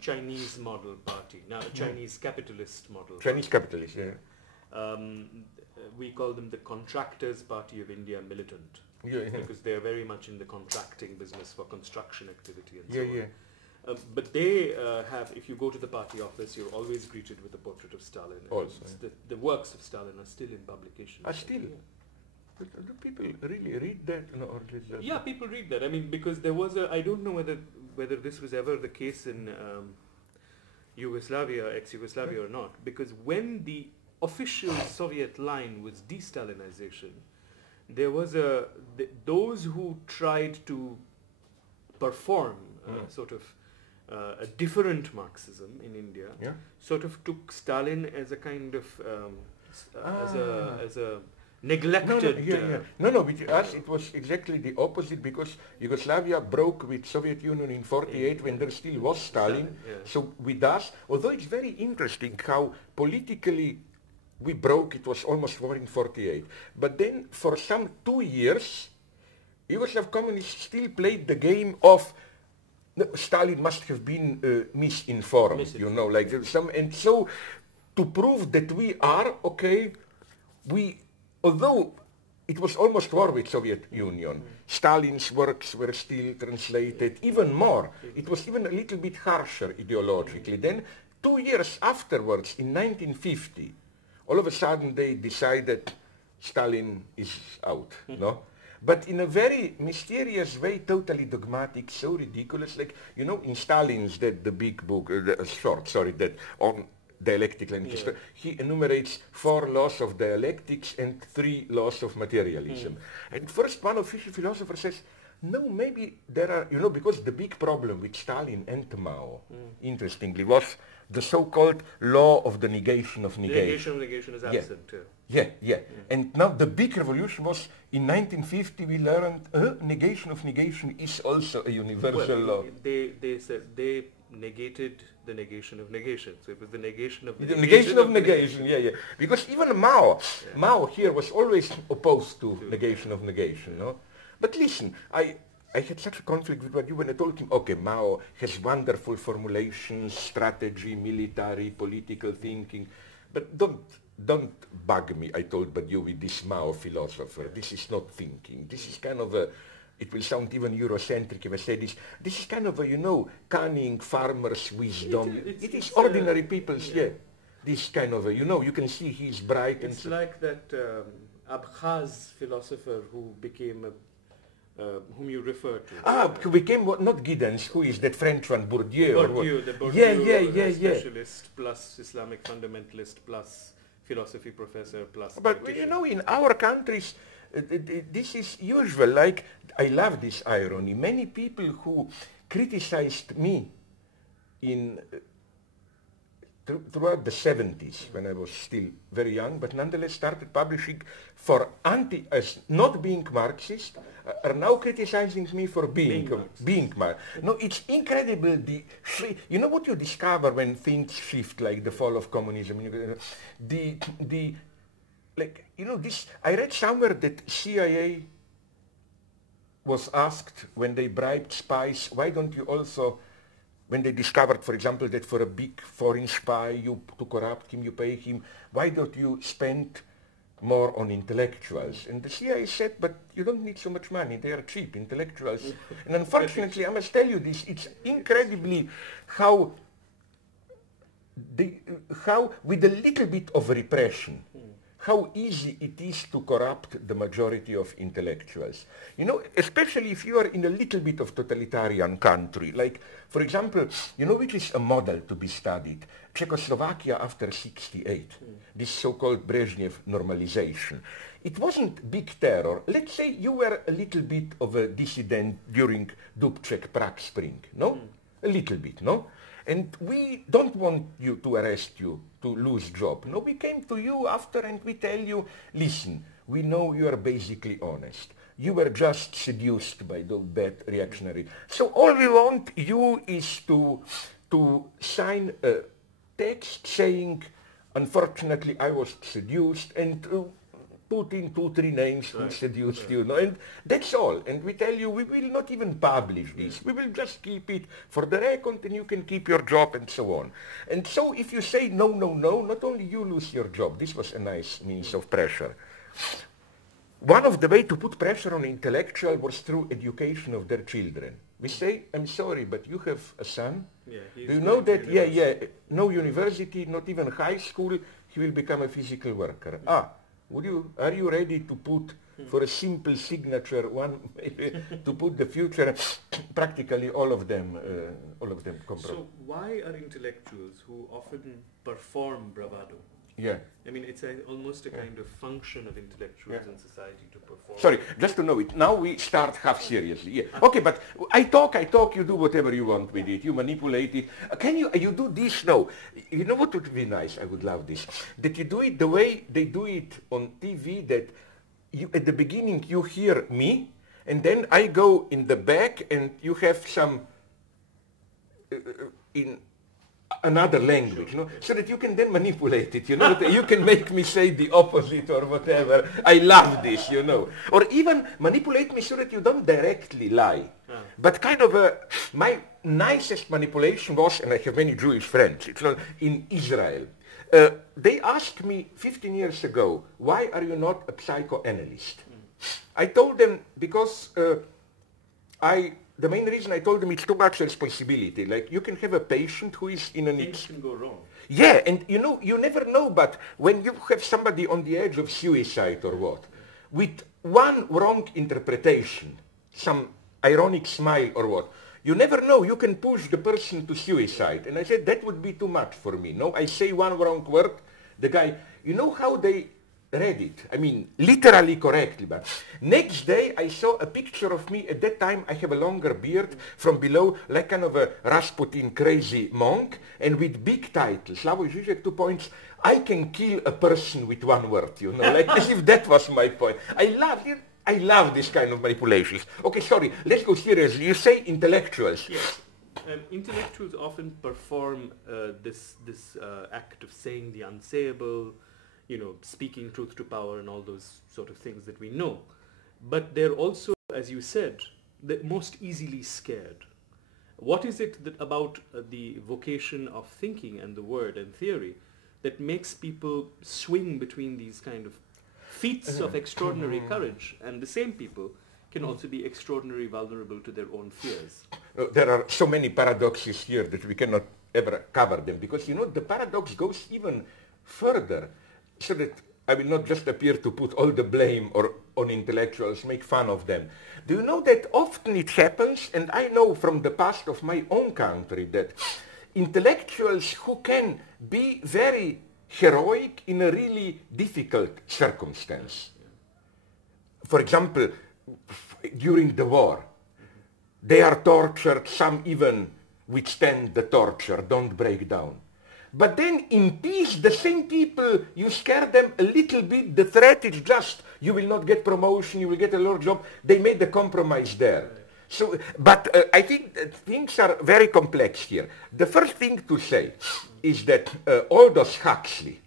Chinese model party, now a Chinese capitalist model. Chinese capitalist, yeah. We call them the Contractors Party of India Militant, because they're very much in the contracting business for construction activity and so on. But they have, if you go to the party office, you're always greeted with a portrait of Stalin. Also, the works of Stalin are still in publication. Are still? Do people really read that? No, or yeah, people read that. I mean, because there was I don't know whether this was ever the case in Yugoslavia, ex-Yugoslavia or not, because when the official Soviet line was de-Stalinization, there was those who tried to perform sort of a different Marxism in India, sort of took Stalin as a kind of as a neglected. No, with us it was exactly the opposite, because Yugoslavia broke with Soviet Union in 48 when there still was Stalin. So with us, although it's very interesting how politically we broke, it was almost war in 48. But then for some 2 years, Yugoslav communists still played the game of Stalin must have been misinformed, you know, like some, and so to prove that we are okay, although it was almost war with Soviet Union, Stalin's works were still translated even more. It was even a little bit harsher ideologically. Then 2 years afterwards, in 1950, all of a sudden they decided Stalin is out, no? But in a very mysterious way, totally dogmatic, so ridiculous. Like, you know, in Stalin's, the big book, that on dialectical and history, he enumerates 4 laws of dialectics and 3 laws of materialism. And first one official philosopher says, no, maybe there are, you know, because the big problem with Stalin and Mao, interestingly, was the so-called law of the negation of negation. The negation of negation is absent too. And now the big revolution was in 1950 we learned negation of negation is also a universal law. They said they negated the negation of negation. So it was the negation of the negation of negation. Because even Mao here was always opposed to negation of negation, no? But listen, I had such a conflict with what you when I told him, okay, Mao has wonderful formulations, strategy, military, political thinking, but don't bug me, I told Badiou, with this Mao philosopher. This is not thinking. This is kind of it will sound even Eurocentric if I say this. This is kind of a, you know, cunning farmer's wisdom. It is ordinary people's, this kind of a, you know, you can see he's bright. It's like that Abkhaz philosopher who became whom you refer to. Who became what? Not Giddens. Who is that French one? Bourdieu, the Bourdieu specialist plus Islamic fundamentalist plus philosophy professor plus. But you know, in our countries, this is usual. Like, I love this irony. Many people who criticized me in throughout the 70s, when I was still very young, but nonetheless started publishing for as not being Marxist, are now criticizing me for being Marxist. No, it's incredible. You know what you discover when things shift, like the fall of communism. Like, you know, this. I read somewhere that CIA was asked when they bribed spies, why don't you also, when they discovered, for example, that for a big foreign spy, to corrupt him, you pay him, why don't you spend more on intellectuals? And the CIA said, but you don't need so much money, they are cheap, intellectuals. And unfortunately, I must tell you this, it's incredibly how with a little bit of repression, how easy it is to corrupt the majority of intellectuals. You know, especially if you are in a little bit of totalitarian country. Like, for example, you know which is a model to be studied? Czechoslovakia after 68, this so-called Brezhnev normalization. It wasn't big terror. Let's say you were a little bit of a dissident during Dubček Prague Spring, no? A little bit, no? And we don't want you to arrest you, to lose job. No, we came to you after and we tell you, listen, we know you are basically honest. You were just seduced by the bad reactionary. So all we want you is to sign text saying, unfortunately I was seduced, and put in 2-3 names who seduced you, and that's all. And we tell you, we will not even publish this. We will just keep it for the record, and you can keep your job and so on. And so if you say no, no, no, not only you lose your job. This was a nice means of pressure. One of the way to put pressure on intellectual was through education of their children. We say, I'm sorry, but you have a son. Yeah, do you know that? No university, not even high school, he will become a physical worker. Are you ready to put, for a simple signature, to put the future? Practically all of them comprehend. So why are intellectuals who often perform bravado? Yeah. I mean, it's almost a kind of function of intellectuals in society to perform. Sorry, just to know it. Now we start half seriously. Yeah. Okay, but I talk, you do whatever you want with it. You manipulate it. Can you do this now? You know what would be nice? I would love this. That you do it the way they do it on TV, that you, at the beginning you hear me, and then I go in the back and you have some in another language, so that you can then manipulate it, that you can make me say the opposite or whatever. I love this, Or even manipulate me so that you don't directly lie. But kind of my nicest manipulation was, and I have many Jewish friends, it's not in Israel. They asked me 15 years ago, why are you not a psychoanalyst? I told them, because the main reason I told them, it's too much responsibility. Like, you can have a patient who is in things can go wrong. Yeah, and you never know, but when you have somebody on the edge of suicide or what, with one wrong interpretation, some ironic smile or what, you never know, you can push the person to suicide. And I said, that would be too much for me. No, I say one wrong word, the guy, you know how they read it, I mean, literally correctly, but next day I saw a picture of me. At that time I have a longer beard from below, like kind of a Rasputin crazy monk, and with big titles, Slavoj, Žižek, 2 points, I can kill a person with one word, like as if that was my point. I love this kind of manipulations. Okay, sorry, let's go seriously. You say intellectuals. Yes. Intellectuals often perform this act of saying the unsayable, speaking truth to power and all those sort of things that we know. But they're also, as you said, the most easily scared. What is it about the vocation of thinking and the word and theory that makes people swing between these kind of feats of extraordinary courage, and the same people can also be extraordinarily vulnerable to their own fears? There are so many paradoxes here that we cannot ever cover them, because the paradox goes even further. So that I will not just appear to put all the blame on intellectuals, make fun of them. Do you know that often it happens, and I know from the past of my own country, that intellectuals who can be very heroic in a really difficult circumstance. For example, during the war, they are tortured, some even withstand the torture, don't break down. But then in peace, the same people, you scare them a little bit, the threat is just, you will not get promotion, you will get a lower job. They made a compromise there. So, but I think that things are very complex here. The first thing to say is that Aldous Huxley,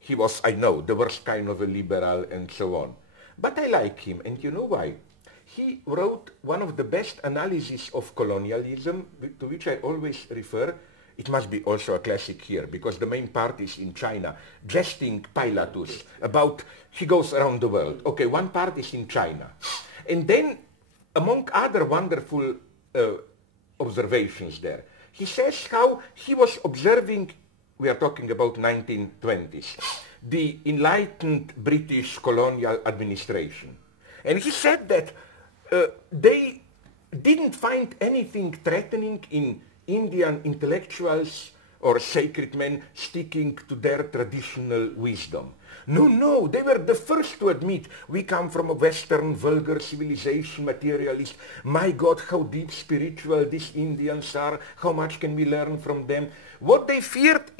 he was, I know, the worst kind of a liberal and so on. But I like him, and you know why? He wrote one of the best analyses of colonialism, to which I always refer. It must be also a classic here, because the main part is in China, jesting Pilatus about, he goes around the world. Okay, one part is in China. And then, among other wonderful observations there, he says how he was observing, we are talking about 1920s, the enlightened British colonial administration. And he said that they didn't find anything threatening in Indian intellectuals or sacred men sticking to their traditional wisdom. No, they were the first to admit, we come from a Western vulgar civilization, materialist. My God, how deep spiritual these Indians are, how much can we learn from them. What they feared